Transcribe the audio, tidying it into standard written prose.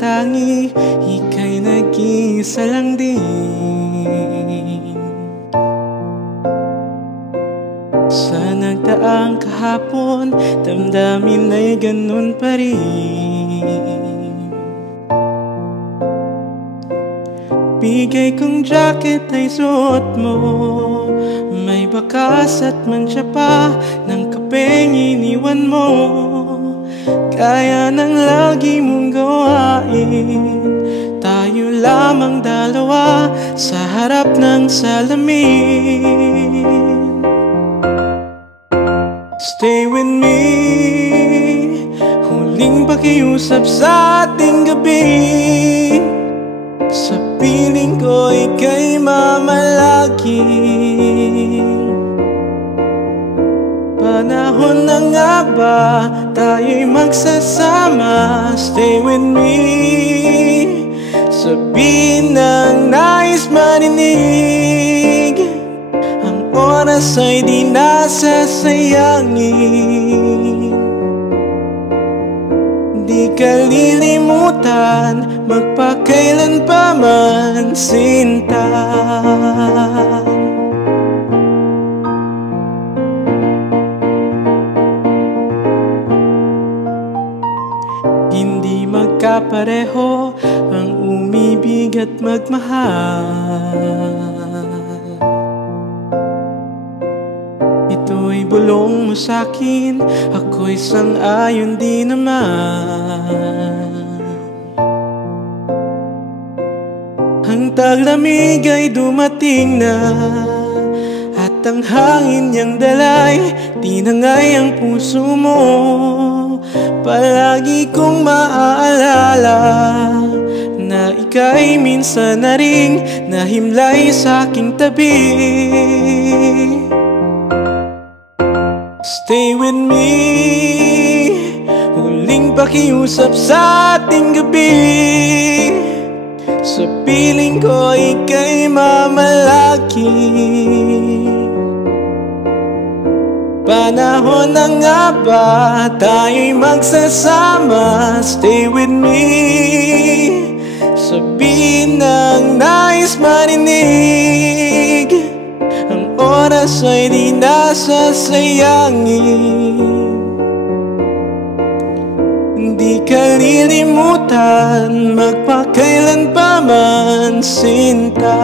nagtatangi, ika'y nag-iisa lang din. Sa nagdaang kahapon, damdamin ay ganun pa rin. Bigay kong jacket ay suot mo, may bakas at mancha pa ng kapeng iniwan mo. Kaya ng lagi mong gawain, tayo lamang dalawa sa harap ng salamin. Stay with me, huling pakiusap sa ating gabi. Sa piling ko ika'y mamalagi. Panahon na nga ba tayo'y magsasama? Stay with me, sabihin ng nais marinig. Ang oras ay di nasasayangin. Di kalilimutan, magpakailan pa man, sinta. Hindi magkapareho ang umibig at magmahal. Ito'y bulong mo sa'kin, ako'y sang-ayon di naman. Ang taglamig ay dumating na, at ang hangin niyang dalay tinangay ang puso mo. Palagi kong maaalala na ika'y minsan na ring nahimlay sa aking tabi. Stay with me, huling pakiusap sa ating gabi. Sa piling ko ika'y mamalagi. Panahon na nga ba tayo'y magsasama? Stay with me, sabihin ng nais marinig. Ang oras ay di nasasayangin. Di kalilimutan, magpakailan pa man, sinta.